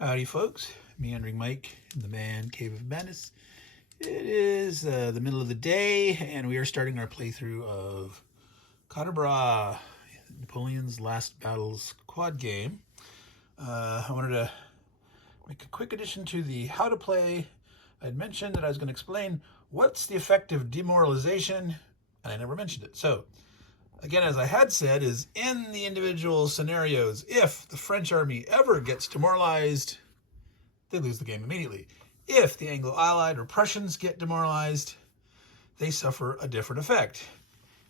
Howdy folks, Meandering Mike in the Man Cave of Madness. It is the middle of the day and we are starting our playthrough of Quatre Bras, Napoleon's Last Battles quad game. I wanted to make a quick addition to the how to play. I'd mentioned that I was going to explain what's the effect of demoralization, and I never mentioned it. So again, as I had said, is in the individual scenarios, if the French army ever gets demoralized, they lose the game immediately. If the Anglo-Allied or Prussians get demoralized, they suffer a different effect.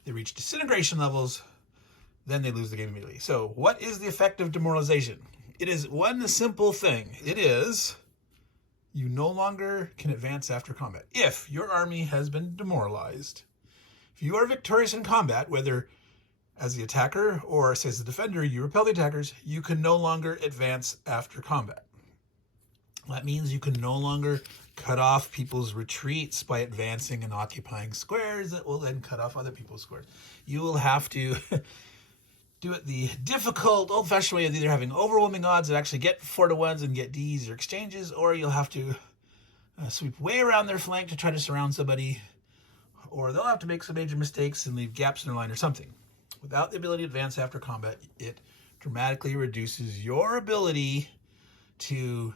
They reach disintegration levels, then they lose the game immediately. So what is the effect of demoralization? It is one simple thing. It is you no longer can advance after combat. If your army has been demoralized, if you are victorious in combat, whether as the attacker or as the defender, you repel the attackers, you can no longer advance after combat. That means you can no longer cut off people's retreats by advancing and occupying squares that will then cut off other people's squares. You will have to do it the difficult, old-fashioned way of either having overwhelming odds that actually get 4-to-1s and get Ds or exchanges, or you'll have to sweep way around their flank to try to surround somebody, or they'll have to make some major mistakes and leave gaps in their line or something. Without the ability to advance after combat, it dramatically reduces your ability to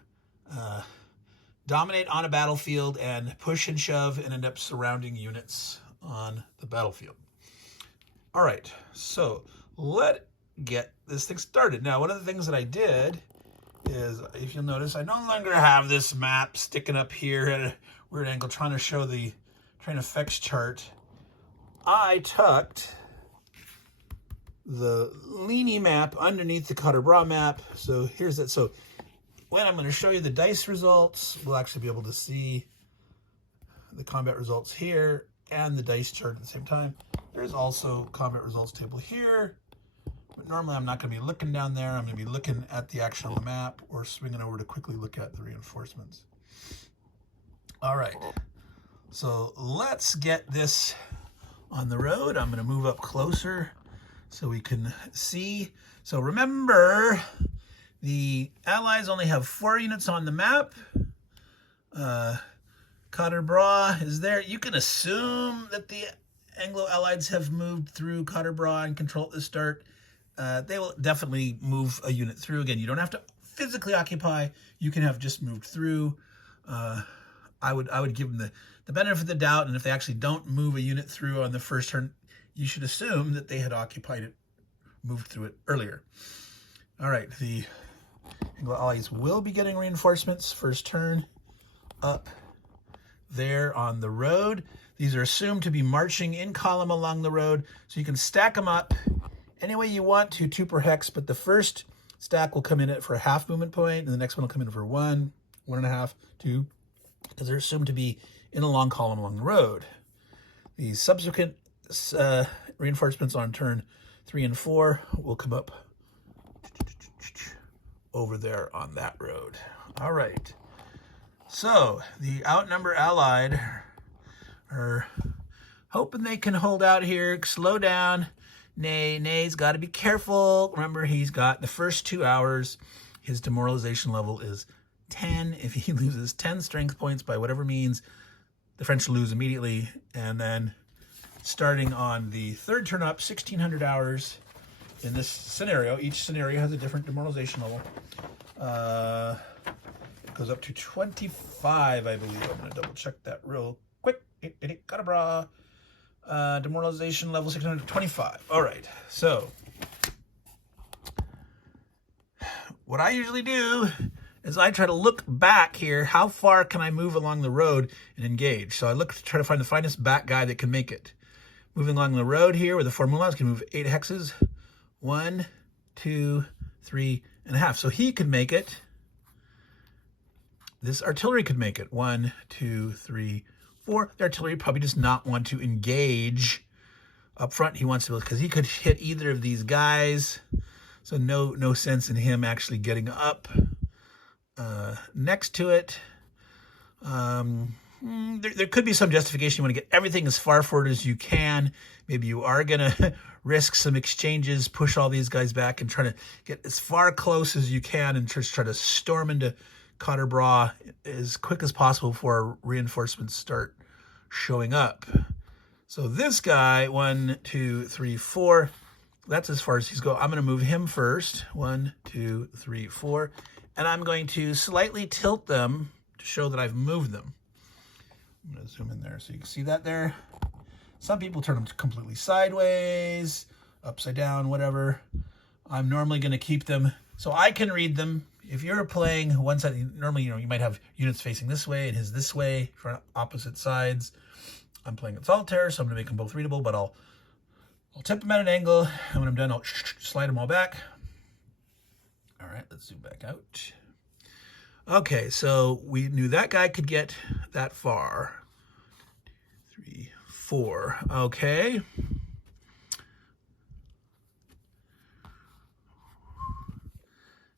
dominate on a battlefield and push and shove and end up surrounding units on the battlefield. All right, so let's get this thing started. Now, one of the things that I did is, if you'll notice, I no longer have this map sticking up here at a weird angle trying to show the train effects chart. I tucked the Leany map underneath the Quatre Bras map. So here's that. So when I'm going to show you the dice results, we'll actually be able to see the combat results here and the dice chart at the same time. There's also combat results table here, but normally I'm not going to be looking down there. I'm going to be looking at the action on the map or swinging over to quickly look at the reinforcements. All right, so let's get this on the road. I'm going to move up closer so we can see. So remember, the Allies only have 4 units on the map. Quatre Bras is there. You can assume that the Anglo-Allies have moved through Quatre Bras and control at the start. They will definitely move a unit through. Again, you don't have to physically occupy. You can have just moved through. I would give them the benefit of the doubt, and if they actually don't move a unit through on the first turn, you should assume that they had occupied it, moved through it earlier. All right, the Anglo-Allies will be getting reinforcements first turn up there on the road. These are assumed to be marching in column along the road, so you can stack them up any way you want to, 2 per hex, but the first stack will come in for a half movement point, and the next one will come in for 1, 1.5, 2, because they're assumed to be in a long column along the road. The subsequent reinforcements on turn 3 and 4 will come up over there on that road. All right, so the outnumbered Allied are hoping they can hold out here, slow down. Ney's got to be careful. Remember, he's got the first 2 hours, his demoralization level is 10. If he loses 10 strength points by whatever means, the French lose immediately. And then starting on the 3rd turn up, 1600 hours in this scenario. Each scenario has a different demoralization level. It goes up to 25, I believe. I'm going to double check that real quick. Quatre Bras. Demoralization level 625. All right, so what I usually do is I try to look back here. How far can I move along the road and engage? So I look to try to find the finest back guy that can make it. Moving along the road here with the 4 moulins can move 8 hexes. 1, 2, 3.5. So he could make it. This artillery could make it. 1, 2, 3, 4. The artillery probably does not want to engage up front. He wants to, because he could hit either of these guys. So no sense in him actually getting up next to it. there could be some justification. You want to get everything as far forward as you can. Maybe you are going to risk some exchanges, push all these guys back and try to get as far close as you can and just try to storm into Quatre Bras as quick as possible before reinforcements start showing up. So this guy, 1, 2, 3, 4, that's as far as he's going. I'm going to move him first. 1, 2, 3, 4. And I'm going to slightly tilt them to show that I've moved them. I'm going to zoom in there so you can see that there. Some people turn them completely sideways, upside down, whatever. I'm normally going to keep them so I can read them. If you're playing one side, normally you might have units facing this way and his this way for opposite sides. I'm playing at solitaire, so I'm going to make them both readable, but I'll tip them at an angle, and when I'm done, I'll slide them all back. All right, let's zoom back out. Okay, so we knew that guy could get that far. 3, 4. Okay.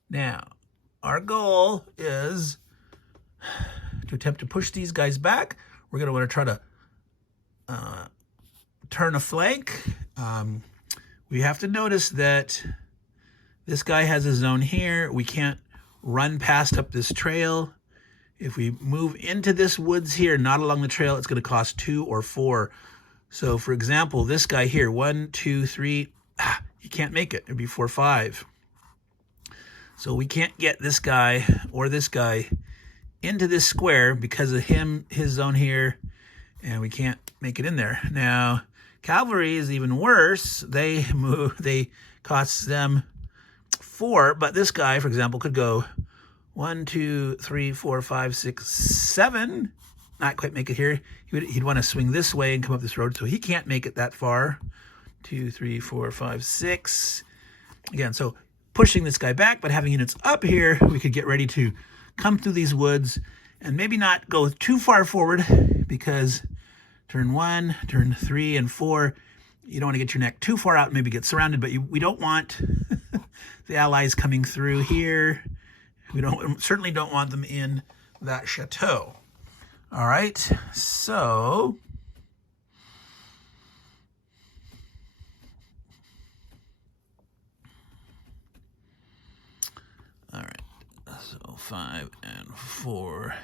Now, our goal is to attempt to push these guys back. We're going to want to try to turn a flank. We have to notice that this guy has a zone here. We can't run past up this trail. If we move into this woods here, not along the trail, it's going to cost 2 or 4. So for example, this guy here, 1, 2, 3, he can't make it. It'd be 4, 5. So we can't get this guy or this guy into this square because of his zone here, and we can't make it in there. Now, cavalry is even worse. They cost them 4, but this guy, for example, could go 1, 2, 3, 4, 5, 6, 7. Not quite make it here. He'd want to swing this way and come up this road, so he can't make it that far. 2, 3, 4, 5, 6. Again, so pushing this guy back, but having units up here, we could get ready to come through these woods and maybe not go too far forward, because turn 1, turn 3, and 4, you don't want to get your neck too far out and maybe get surrounded, but we don't want the allies coming through here. We certainly don't want them in that chateau. All right, so all right, so 5 and 4.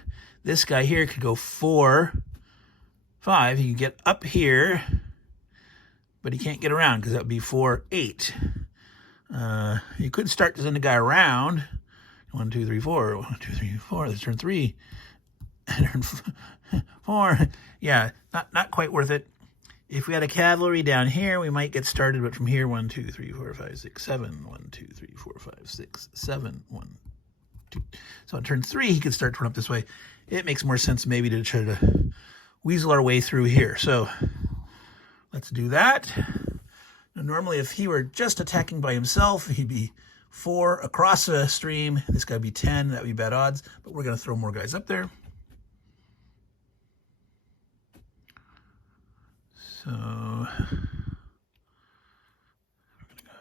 This guy here could go 4, 5. He can get up here, but he can't get around because that would be 4, 8. You could start to send a guy around. 1, 2, 3, 4. 1, 2, 3, 4. Let's turn 3. Turn 4. Yeah, not quite worth it. If we had a cavalry down here, we might get started, but from here, 1, 2, 3, 4, 5, 6, 7. 1, 2, 3, 4, 5, 6, 7. 1, 2. So on turn 3, he could start to run up this way. It makes more sense maybe to try to weasel our way through here. So let's do that. Now, normally, if he were just attacking by himself, he'd be 4 across the stream. This guy would be 10. That would be bad odds. But we're going to throw more guys up there. So we're going to go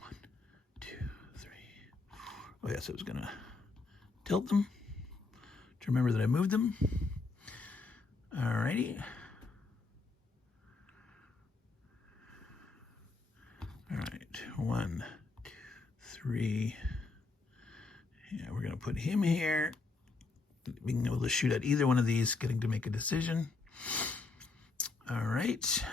1, 2, 3, 4. Oh, yeah, so I was going to tilt them to remember that I moved them. All righty. All right, 1, 2, 3. Yeah, we're going to put him here. Being able to shoot at either one of these, getting to make a decision. All right.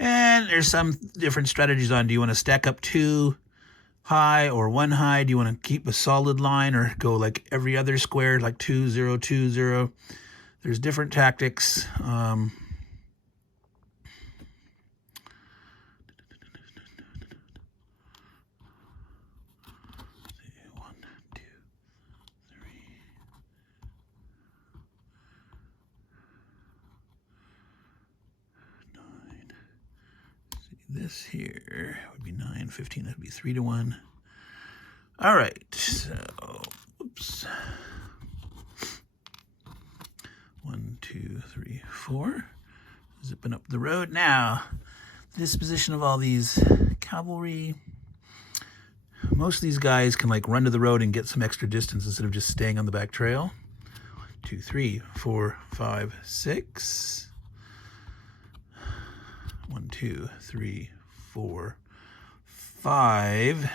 And there's some different strategies on, do you want to stack up 2 high or 1 high? Do you want to keep a solid line or go like every other square, like 2, 0, 2, 0? There's different tactics. 9. This here would be 9, 15. That'd be 3 to 1. All right. So, oops. 3, 4. Zipping up the road. Now, the disposition of all these cavalry. Most of these guys can like run to the road and get some extra distance instead of just staying on the back trail. 2, 3, 4, 5, 6. 1, 2, 3, 4, 5.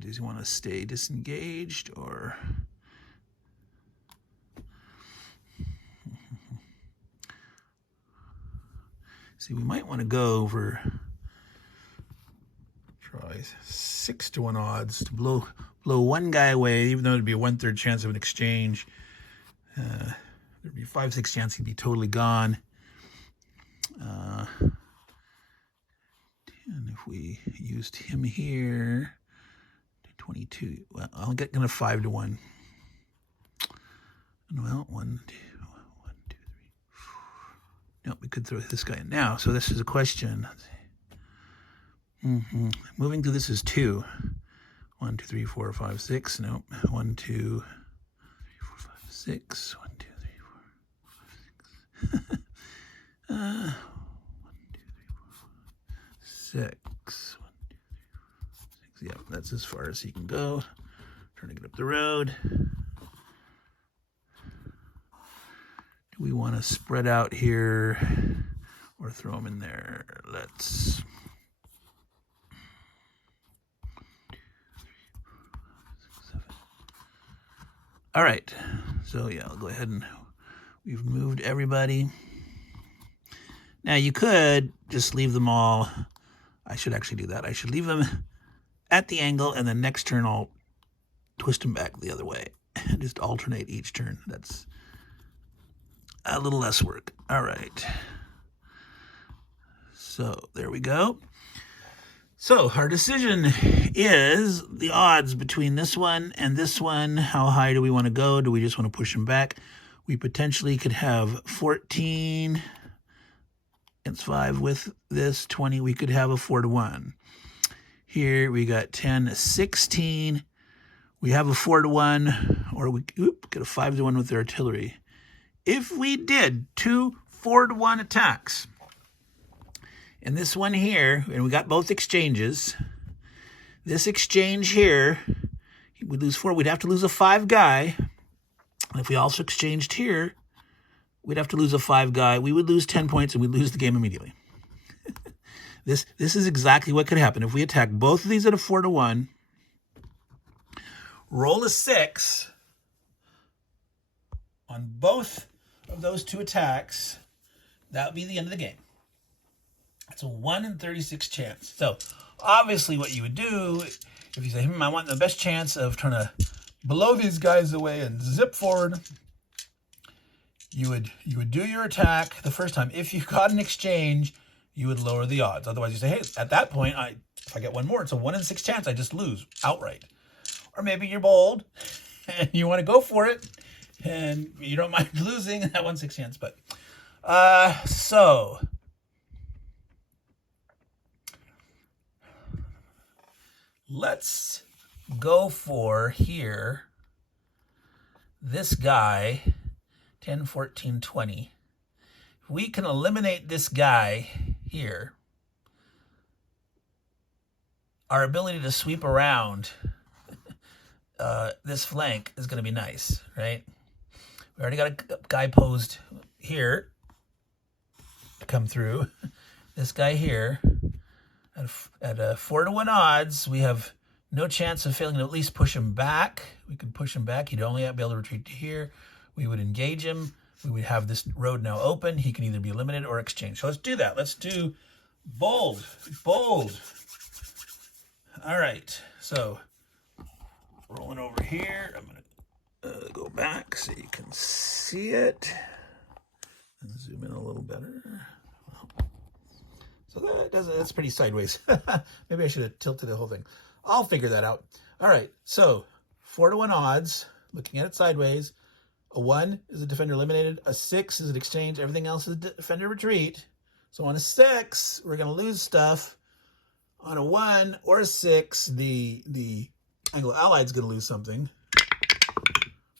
Does he want to stay disengaged or? See, we might want to go over, try 6-1 odds to blow one guy away, even though it'd be a 1/3 chance of an exchange. There'd be a 5-6 chance he'd be totally gone. And if we used him here, 22. Well, I'll get kind of 5-1. Well, 1, 2, 3, 4. No, we could throw this guy in now. So this is a question. Moving through this is 2. 1, 2, 3, 4, 5, 6. Nope. 1, 2, 3, 4, 5, 6. 1, 2, 3, 4, 5, 6. 1, 2, 3, 4, 5, 6. Yeah, that's as far as he can go. Trying to get up the road. Do we want to spread out here or throw him in there? Let's. All right. So yeah, I'll go ahead and we've moved everybody. Now you could just leave them all. I should actually do that. I should leave them at the angle, and then next turn I'll twist them back the other way. Just alternate each turn. That's a little less work. All right. So there we go. So our decision is the odds between this one and this one. How high do we want to go? Do we just want to push them back? We potentially could have 14 against 5 with this, 20. We could have a 4-1. Here we got 10, 16. We have a 4-1, or we get a 5-1 with the artillery. If we did 2 4-1 attacks, and this one here, and we got both exchanges, this exchange here, we'd lose 4. We'd have to lose a 5 guy. And if we also exchanged here, we'd have to lose a 5 guy. We would lose 10 points, and we'd lose the game immediately. This is exactly what could happen. If we attack both of these at a 4-1, roll a 6 on both of those 2 attacks, that would be the end of the game. It's a 1 in 36 chance. So obviously what you would do, if you say, I want the best chance of trying to blow these guys away and zip forward, you would do your attack the first time. If you got an exchange, you would lower the odds. Otherwise, you say, hey, at that point, if I get one more, it's a 1 in 6 chance I just lose outright. Or maybe you're bold and you want to go for it and you don't mind losing that 1 in 6 chance. But so let's go for here this guy, 10, 14, 20. If we can eliminate this guy here, our ability to sweep around this flank is going to be nice, right? We already got a guy posed here to come through. This guy here, at a 4-1 odds, we have no chance of failing to at least push him back. We could push him back. He'd only be able to retreat to here. We would engage him. We would have this road now open. He can either be eliminated or exchanged. So let's do that. Let's do bold. Bold. All right. So rolling over here. I'm going to go back so you can see it. And zoom in a little better. So that's pretty sideways. Maybe I should have tilted the whole thing. I'll figure that out. All right. So 4-1 odds, looking at it sideways. A 1 is a defender eliminated. A 6 is an exchange. Everything else is a defender retreat. So on a 6, we're going to lose stuff. On a 1 or a 6, the Anglo-Allied's going to lose something.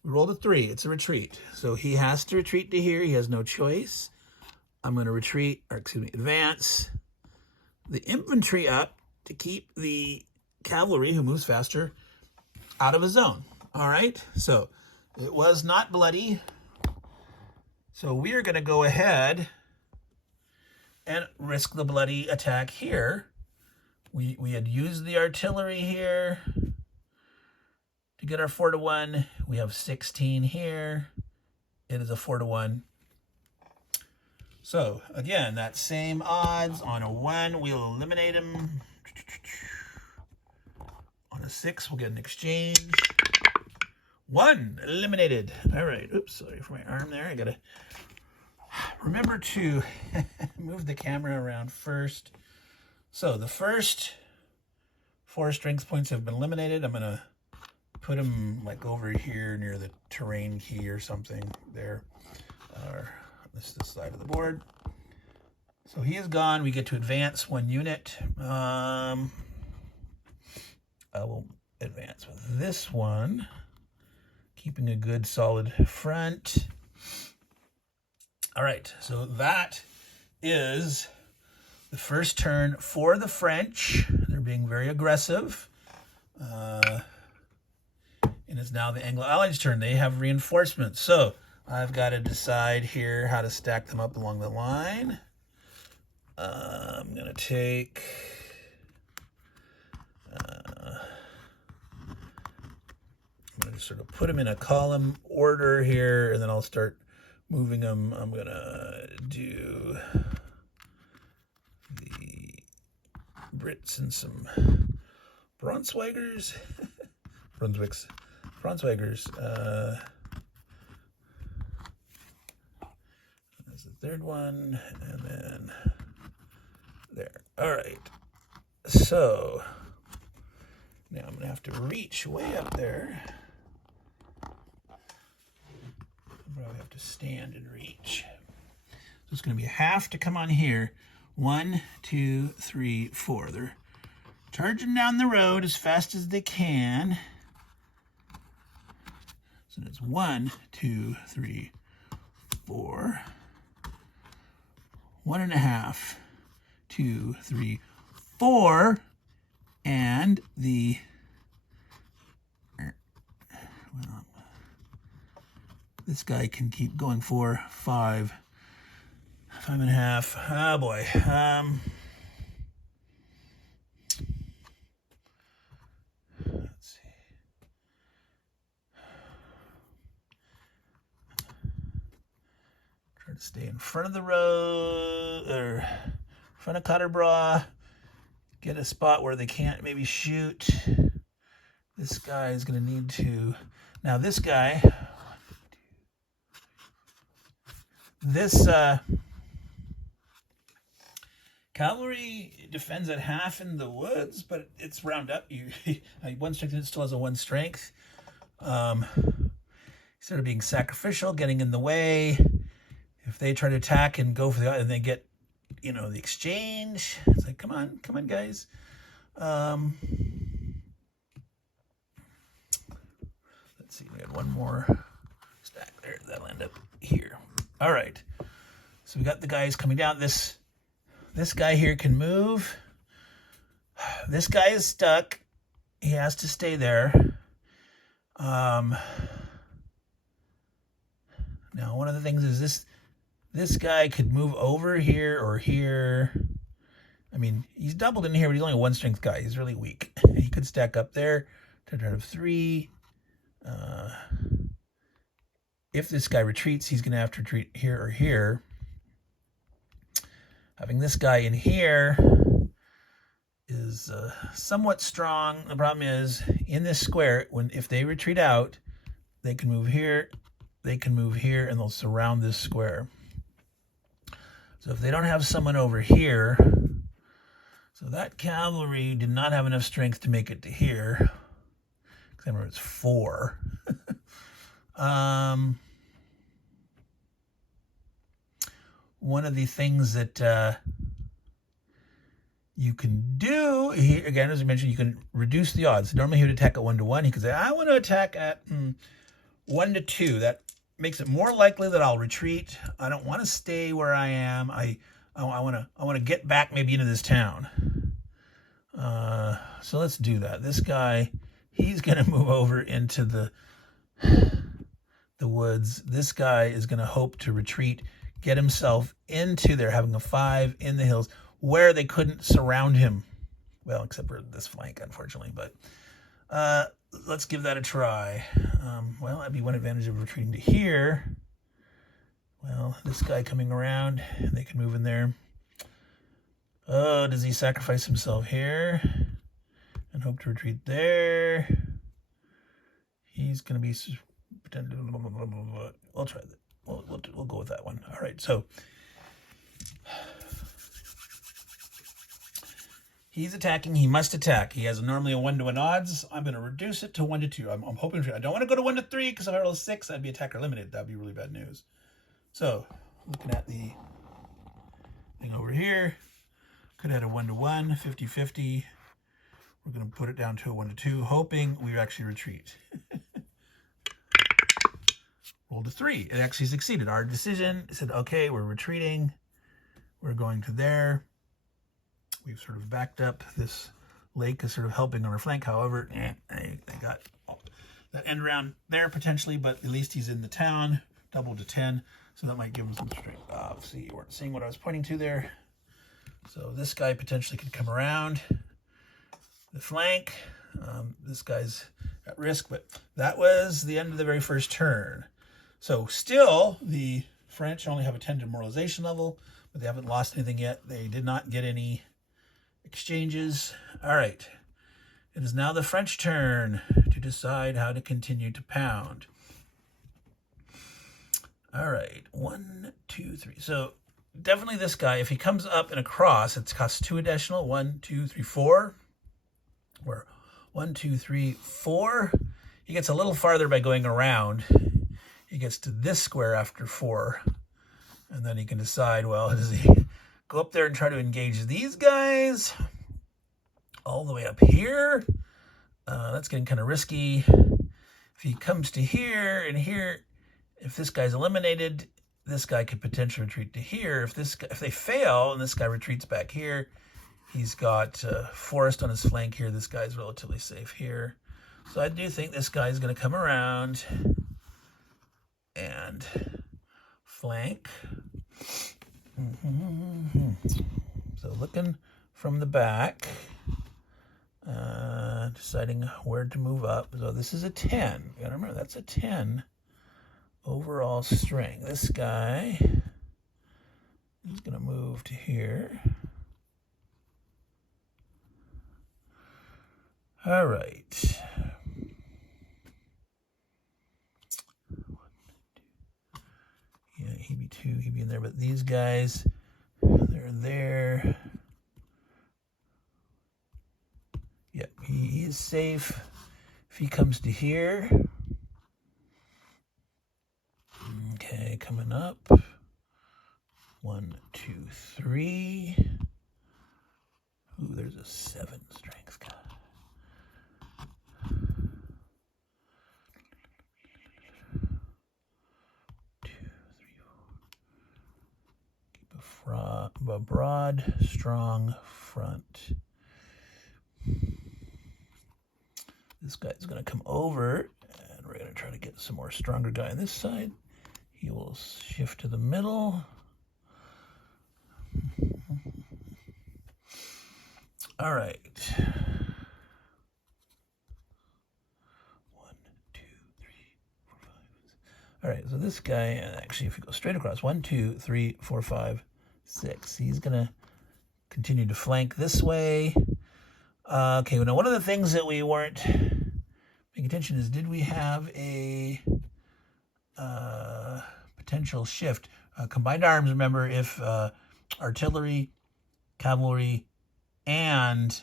We rolled a 3. It's a retreat. So he has to retreat to here. He has no choice. I'm going to retreat, or excuse me, advance the infantry up to keep the cavalry, who moves faster, out of a zone. All right? So it was not bloody. So we are going to go ahead and risk the bloody attack here. We had used the artillery here to get our 4-1. We have 16 here. It is a 4-1. So again, that same odds. On a 1, we'll eliminate him. On a 6, we'll get an exchange. 1 eliminated. All right. Oops, sorry for my arm there. I gotta remember to move the camera around first. So the first 4 strength points have been eliminated. I'm gonna put them like over here near the terrain key or something there, or this side of the board. So he is gone. We get to advance 1 unit. I will advance with this one, keeping a good solid front. All right, so that is the first turn for the French. They're being very aggressive. And it's now the Anglo-Allied's turn. They have reinforcements. So I've got to decide here how to stack them up along the line. I'm going to take... I'm going to sort of put them in a column order here, and then I'll start moving them. I'm going to do the Brits and some Braunschweigers. Braunschweigers. That's the third one, and then there. All right. So now I'm going to have to reach way up there. I'll probably have to stand and reach. So it's going to be a half to come on here. 1, 2, 3, 4. They're charging down the road as fast as they can. So it's 1, 2, 3, 4. 1.5, 2, 3, 4. And the this guy can keep going for 5, 5.5. Oh boy. Let's see. Try to stay in front of the road, or in front of Quatre Bras. Get a spot where they can't maybe shoot. This guy is going to need to... Now this guy... This cavalry defends at half in the woods, but it's round up. One strength, it still has a 1 strength. Sort of being sacrificial, getting in the way. If they try to attack and go for the... and they get, you know, the exchange. It's like, come on, guys. Let's see, we got 1 more stack there. That'll end up here. All right. So we got the guys coming down. This guy here can move. This guy is stuck. He has to stay there. Now, one of the things is this guy could move over here or here. I mean, he's doubled in here, but he's only a 1 strength guy. He's really weak. He could stack up there to turn of 3. If this guy retreats, he's going to have to retreat here or here. Having this guy in here is somewhat strong. The problem is, in this square, if they retreat out, they can move here, they can move here, and they'll surround this square. So if they don't have someone over here, so that cavalry did not have enough strength to make it to here. Remember, it's 4. One of the things that you can do, again, as I mentioned, you can reduce the odds. Normally he would attack at 1-1. He could say, I want to attack at 1-2. That makes it more likely that I'll retreat. I don't want to stay where I am. I want to get back maybe into this town. So let's do that. This guy, he's going to move over into the woods. This guy is going to hope to retreat, get himself into there, having a 5 in the hills where they couldn't surround him. Well, except for this flank, unfortunately. But let's give that a try. Well, that'd be one advantage of retreating to here. Well, this guy coming around, they can move in there. Oh, does he sacrifice himself here and hope to retreat there? He's going to be... We'll try that. We'll go with that one. All right, so he's attacking. He must attack. He has normally a 1-1 odds. I'm going to reduce it to 1-2. I'm hoping I don't want to go to 1-3 because if I roll a 6, I'd be attacker limited. That'd be really bad news. So looking at the thing over here, could have had a 1-1, 50-50. We're going to put it down to a 1-2, hoping we actually retreat. Rolled a 3. It actually succeeded. Our decision said, okay, we're retreating. We're going to there. We've sort of backed up. This lake is sort of helping on our flank. However, they got that end round there potentially, but at least he's in the town. Double to 10, so that might give him some strength. See, you weren't seeing what I was pointing to there. So this guy potentially could come around the flank. This guy's at risk, but that was the end of the very first turn. So still, the French only have a 10 demoralization level, but they haven't lost anything yet. They did not get any exchanges. All right. It is now the French turn to decide how to continue to pound. All right. 1, 2, 3. So definitely this guy, if he comes up and across, it costs 2 additional. 1, 2, 3, 4. Where 1, 2, 3, 4. He gets a little farther by going around. He gets to this square after 4. And then he can decide, well, does he go up there and try to engage these guys all the way up here? That's getting kind of risky. If he comes to here and here, if this guy's eliminated, this guy could potentially retreat to here. If they fail and this guy retreats back here, he's got forest on his flank here. This guy's relatively safe here. So I do think this guy's going to come around and flank. So looking from the back, deciding where to move up. So this is a 10. You gotta remember, that's a 10 overall strength. This guy is going to move to here. All right. Yeah, he'd be 2, he'd be in there, but these guys, they're there. Yep, he is safe. If he comes to here. Okay, coming up. 1, 2, 3. Ooh, there's a 7 strength guy. 2, 3, 4. Keep a broad, strong front. This guy's going to come over, and we're going to try to get some more stronger guy on this side. He will shift to the middle. All right. 1, 2, 3, 4, 5. All right, so this guy, actually, if you go straight across, 1, 2, 3, 4, 5, 6. He's going to continue to flank this way. Okay, now one of the things that we weren't paying attention is, did we have a potential shift? Combined arms, remember, if artillery, cavalry, and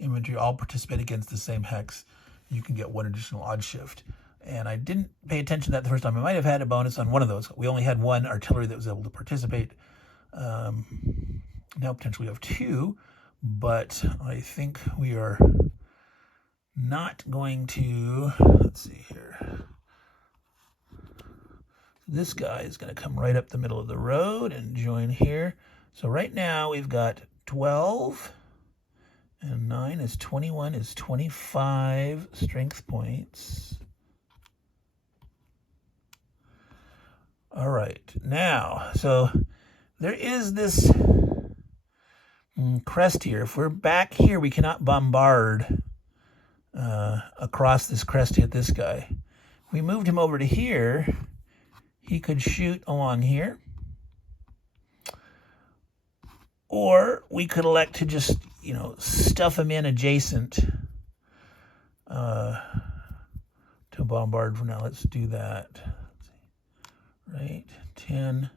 infantry all participate against the same hex, you can get 1 additional odd shift. And I didn't pay attention to that the first time. I might have had a bonus on one of those. We only had 1 artillery that was able to participate. Now potentially we have 2. but I think we are not going to, let's see here. This guy is going to come right up the middle of the road and join here. So right now we've got 12 and 9 is 21 is 25 strength points. All right, now, so there is this crest here. If we're back here, we cannot bombard across this crest to hit this guy. If we moved him over to here, he could shoot along here. Or we could elect to just, stuff him in adjacent to bombard for now. Let's do that. Right, 10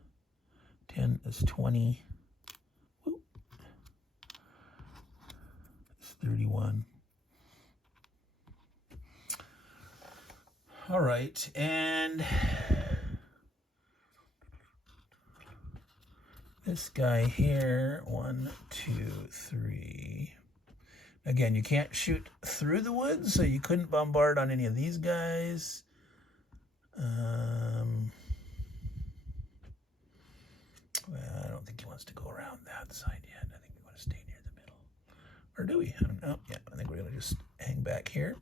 is 20. It's 31. All right, and this guy here, 1, 2, 3. Again, you can't shoot through the woods, so you couldn't bombard on any of these guys. Well, I don't think he wants to go around that side yet. I think we want to stay near the middle. Or do we? I don't know. Yeah, I think we're going to just hang back here.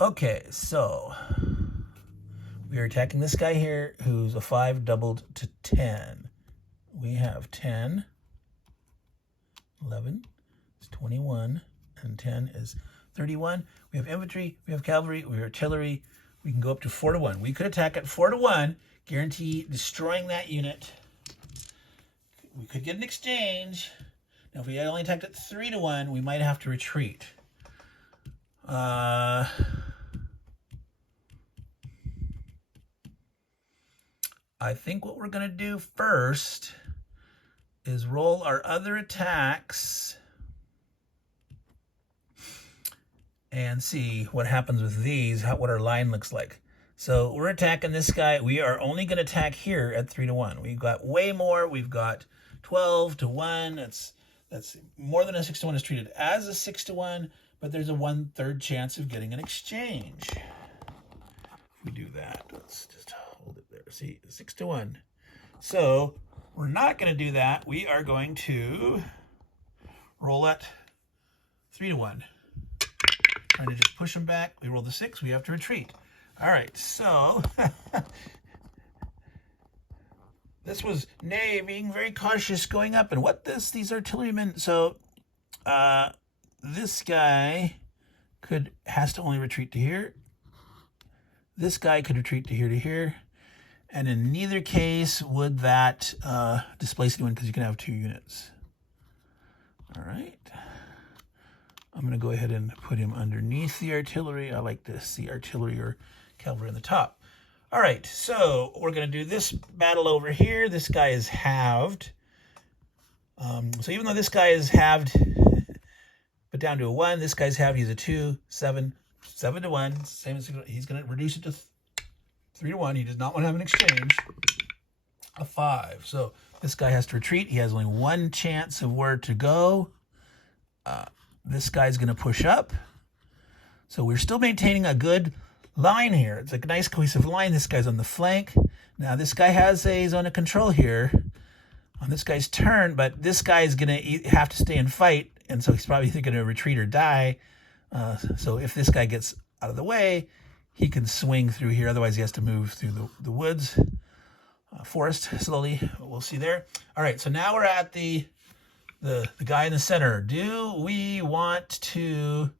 Okay, so we are attacking this guy here who's a 5 doubled to 10. We have 10, 11, it's 21, and 10 is 31. We have infantry, we have cavalry, we have artillery. We can go up to 4 to 1. We could attack at 4 to 1, guarantee destroying that unit. We could get an exchange. Now, if we only attacked at 3 to 1, we might have to retreat. I think what we're going to do first is roll our other attacks and see what happens with these, what our line looks like. So we're attacking this guy. We are only going to attack here at 3 to 1. We've got way more. We've got 12 to 1. That's more than a 6 to 1 is treated as a 6 to 1, but there's a 1/3 chance of getting an exchange. If we do that, let's just hold it there. See, 6 to 1. So we're not going to do that. We are going to roll at 3 to 1. Trying to just push them back. We roll the 6. We have to retreat. All right, so this was Ney being very cautious going up. And what these artillerymen, so this guy has to only retreat to here. This guy could retreat to here. And in neither case would that displace anyone because you can have 2 units. All right. I'm going to go ahead and put him underneath the artillery. I like to see artillery or cavalry on the top. All right, so we're going to do this battle over here. This guy is halved. So even though this guy is halved, but down to a 1, this guy's halved. He's a 2, 7 to 1. Same as he's going to reduce it to 3 to 1. He does not want to have an exchange. A 5. So this guy has to retreat. He has only 1 chance of where to go. This guy's going to push up. So we're still maintaining a good line here. It's like a nice cohesive line. This guy's on the flank. Now this guy has a zone of control here on this guy's turn, but this guy is going to have to stay and fight, and so he's probably going to retreat or die. So if this guy gets out of the way, he can swing through here. Otherwise, he has to move through the woods, forest slowly. We'll see there. All right, so now we're at the guy in the center. Do we want to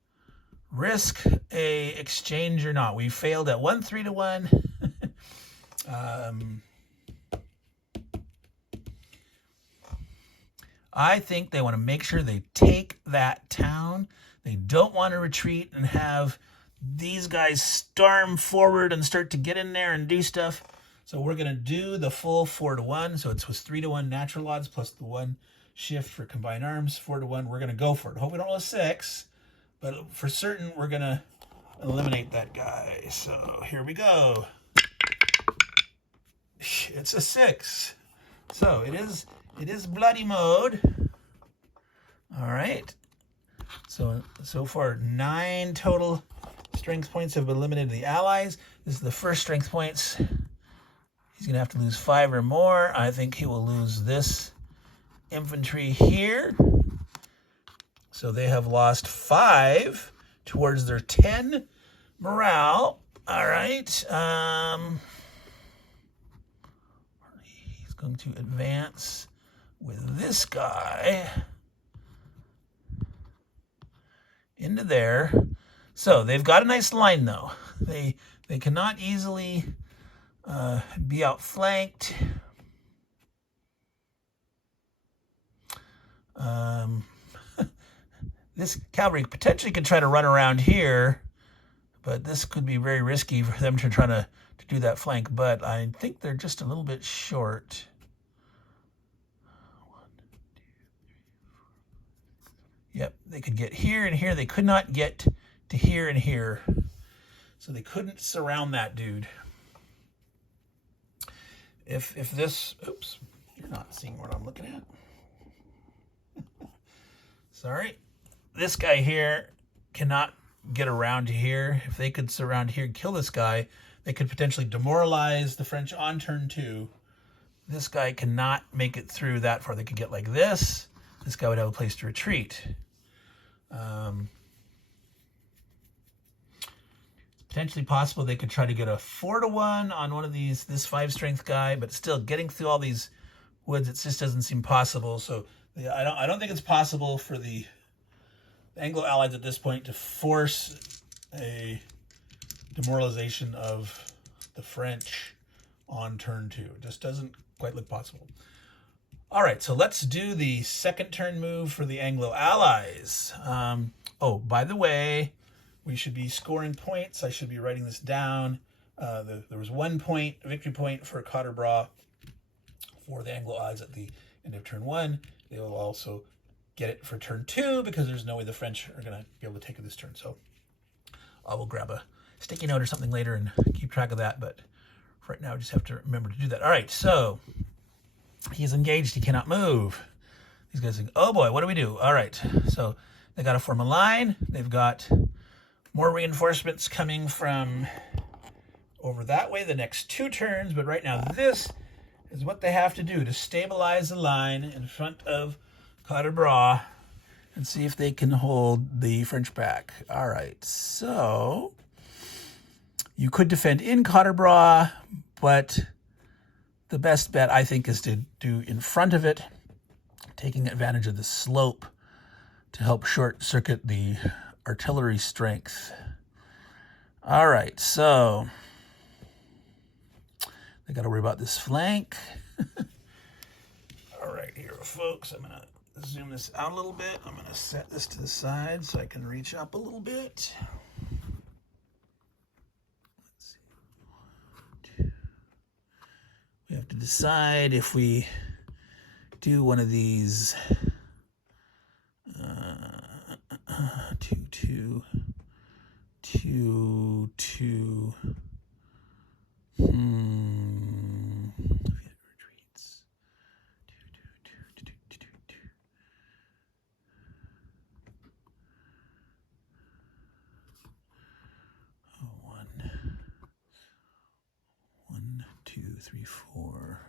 risk a exchange or not? We failed at 1 3 to 1. I think they want to make sure they take that town. They don't want to retreat and have these guys storm forward and start to get in there and do stuff. So we're going to do the full 4 to 1. So it was 3 to 1 natural odds plus the 1 shift for combined arms. 4 to 1. We're going to go for it. Hope we don't roll a 6, but for certain we're going to eliminate that guy. So here we go. It's a 6. So it is bloody mode. All right. So far 9 total strength points have been eliminated to the allies. This is the first strength points. He's gonna have to lose 5 or more. I think he will lose this infantry here. So they have lost 5 towards their 10 morale. All right. He's going to advance with this guy into there. So they've got a nice line, though. They cannot easily be outflanked. This cavalry potentially could try to run around here, but this could be very risky for them to try to do that flank. But I think they're just a little bit short. 1, 2, 3, 4. Yep, they could get here and here. They could not get to here and here. So they couldn't surround that dude. If this, oops, you're not seeing what I'm looking at. Sorry. This guy here cannot get around here. If they could surround here and kill this guy, they could potentially demoralize the French on turn 2. This guy cannot make it through that far. They could get like this. This guy would have a place to retreat. Potentially possible they could try to get a 4-to-1 on one of these, this 5 strength guy, but still getting through all these woods, it just doesn't seem possible. So I don't think it's possible for the Anglo-Allies at this point to force a demoralization of the French on turn 2. It just doesn't quite look possible. All right, so let's do the second turn move for the Anglo-Allies. Oh, by the way, we should be scoring points. I should be writing this down. There was 1 point, victory point for Quatre Bras for the Anglo-Allies at the end of turn 1. They will also get it for turn 2 because there's no way the French are going to be able to take it this turn. So I will grab a sticky note or something later and keep track of that. But for right now, I just have to remember to do that. All right, so he's engaged. He cannot move. These guys think, oh boy, what do we do? All right, so they got to form a line. They've got more reinforcements coming from over that way the next 2 turns. But right now, this is what they have to do to stabilize the line in front of Quatre Bras and see if they can hold the French back. All right, so you could defend in Quatre Bras, but the best bet, I think, is to do in front of it, taking advantage of the slope to help short-circuit the artillery strength. All right, so they got to worry about this flank. All right, here, folks, I'm going to zoom this out a little bit. I'm going to set this to the side so I can reach up a little bit. Let's see. 1, 2. We have to decide if we do one of these 2, 2, 2, 2. Retreats. 2, 2, 2, 2, 2, 2. 1, 1, 2, 3, 4.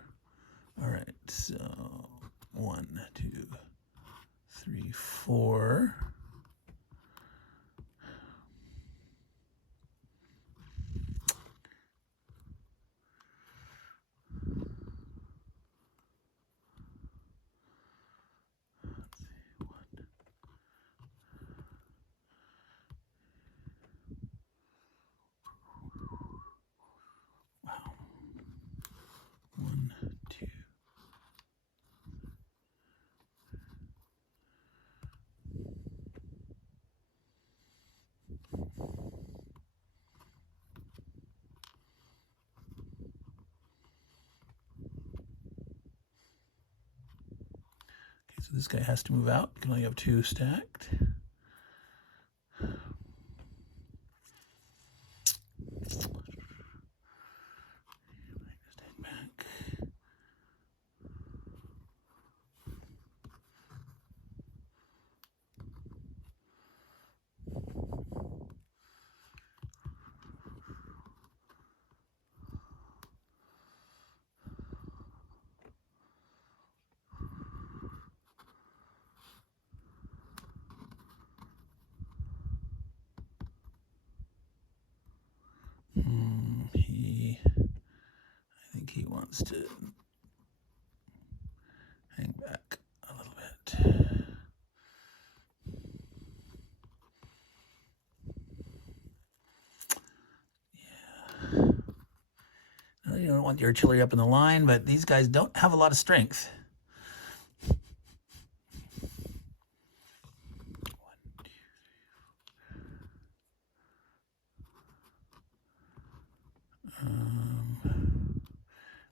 All right, so 1, 2, 3, 4. Wow. 1, 2. So this guy has to move out. You can only have 2 stacked. Just hang back. wants to hang back a little bit. Yeah. You don't want the artillery up in the line, but these guys don't have a lot of strength.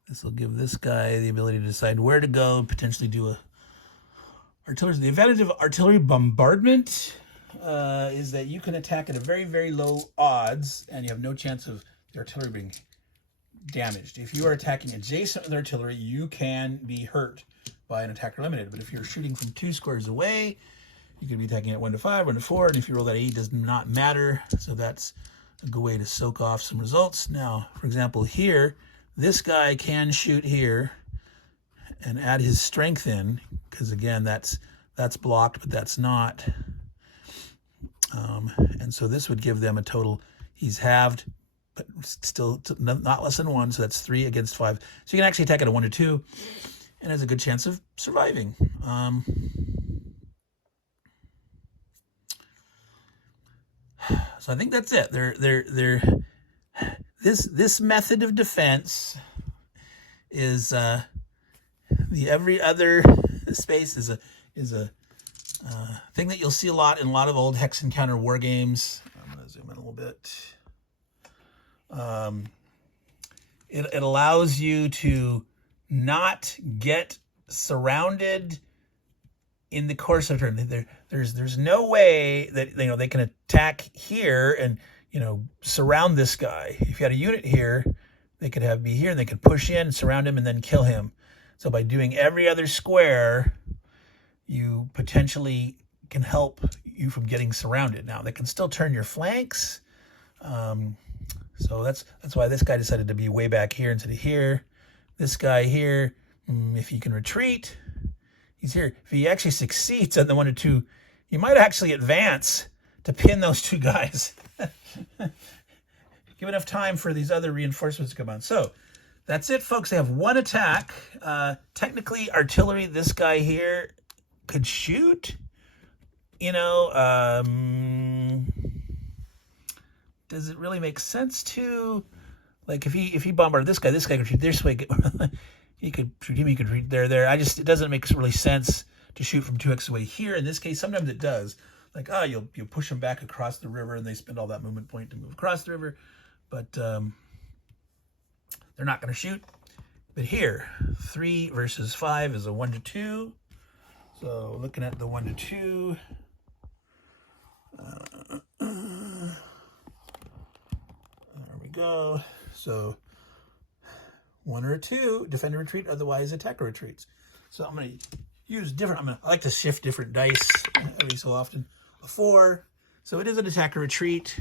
This will give this guy the ability to decide where to go, potentially do a artillery. The advantage of artillery bombardment is that you can attack at a very, very low odds, and you have no chance of the artillery being damaged. If you are attacking adjacent with artillery, you can be hurt by an attacker limited. But if you're shooting from 2 squares away, you can be attacking at 1 to 5, 1 to 4, and if you roll that 8, it does not matter. So that's a good way to soak off some results. Now, for example, here, this guy can shoot here and add his strength in, because again, that's blocked, but that's not. And so this would give them a total, he's halved, but still not less than 1, so that's 3 against 5. So you can actually attack at a 1 to 2, and has a good chance of surviving. So I think that's it. This method of defense is the every other space is a thing that you'll see a lot in a lot of old hex encounter war games. I'm going to zoom in a little bit. It allows you to not get surrounded in the course of turn. There's no way that they can attack here and surround this guy. If you had a unit here, they could be here and they could push in, surround him, and then kill him. So by doing every other square, you potentially can help you from getting surrounded. Now they can still turn your flanks. So that's why this guy decided to be way back here instead of here. This guy here, if he can retreat, he's here. If he actually succeeds on the 1 to 2, he might actually advance to pin those 2 guys. Give enough time for these other reinforcements to come on. So that's it, folks. They have 1 attack. Technically, artillery, this guy here could shoot. Does it really make sense to, like, if he bombarded this guy could shoot this way. He could shoot him, he could shoot there. It doesn't make really sense to shoot from 2x away here. In this case, sometimes it does. Like, you'll push them back across the river, and they spend all that movement point to move across the river. But they're not going to shoot. But here, 3 versus 5 is a 1 to 2. So looking at the 1 to 2. There we go. So 1 or a 2, defender retreat, otherwise attacker retreats. So I'm going to use different, I like to shift different dice every so often. A 4, so it is an attacker retreat.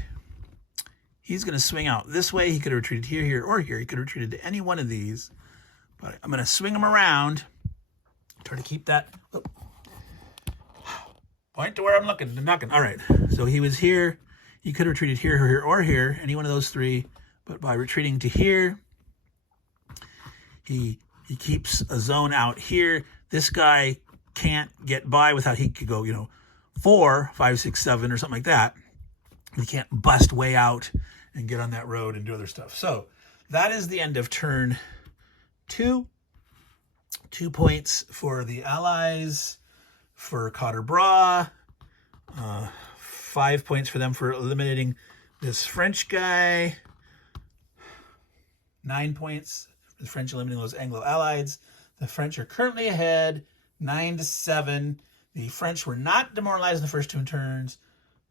He's going to swing out this way. He could have retreated here, here, or here. He could have retreated to any one of these. But I'm going to swing him around. Try to keep that. Oh. Point to where I'm looking. All right. So he was here. He could have retreated here, here, or here. Any one of those 3. But by retreating to here, he keeps a zone out here. This guy can't get by without, he could go, 4, 5, 6, 7, or something like that. He can't bust way out and get on that road and do other stuff. So that is the end of turn 2. 2 points for the Allies for Quatre Bras. 5 points for them for eliminating this French guy. 9 points for the French eliminating those Anglo-Allies. The French are currently ahead, 9 to 7. The French were not demoralized in the first 2 turns.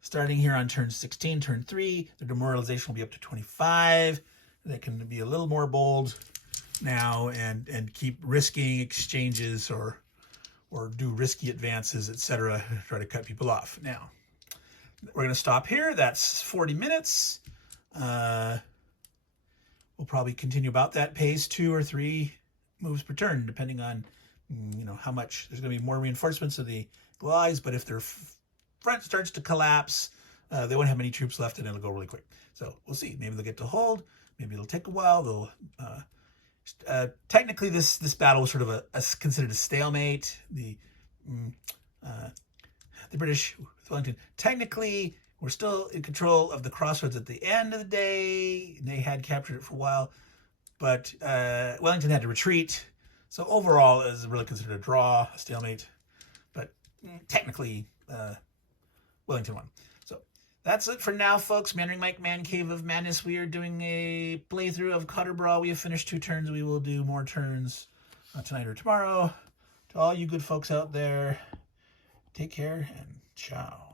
Starting here on turn 16, turn 3, the demoralization will be up to 25. They can be a little more bold now and keep risking exchanges or do risky advances, etc. Try to cut people off. Now, we're going to stop here. That's 40 minutes. We'll probably continue about that pace, 2 or 3 moves per turn, depending on how much. There's going to be more reinforcements of the Allies, but if their front starts to collapse, they won't have many troops left, and it'll go really quick. So we'll see. Maybe they'll get to hold. Maybe it'll take a while. They'll Technically, this battle was sort of considered a stalemate. The British with Wellington technically were still in control of the crossroads at the end of the day. They had captured it for a while, but Wellington had to retreat. So overall, it was really considered a draw, a stalemate. But technically, Wellington won. So that's it for now, folks. Meandering Mike, Man Cave of Madness. We are doing a playthrough of Quatre Bras. We have finished 2 turns. We will do more turns tonight or tomorrow. To all you good folks out there, take care and ciao.